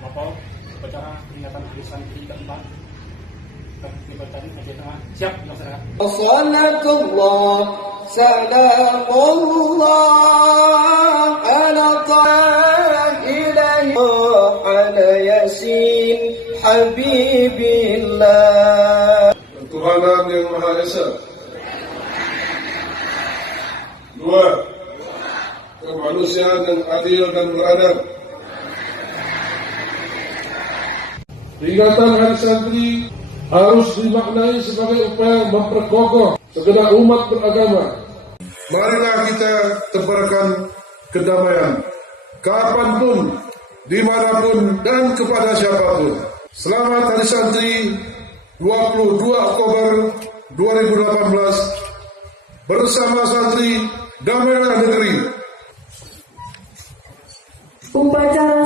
Bapak upacara peringatan Hari Santri keempat. Kita tadi masih tengah siap dilaksanakan. Assalatullah, salamullah ala ta'ilahi ala yasin habibillah. Tuhanan yang Maha Esa. Dua, kemanusiaan yang adil dan beradab. Peringatan Hari Santri harus dimaknai sebagai upaya memperkokoh segenap umat beragama. Marilah kita tebarkan kedamaian, kapanpun, dimanapun, dan kepada siapapun. Selamat Hari Santri 22 Oktober 2018. Bersama santri, damailah negeri. Upacara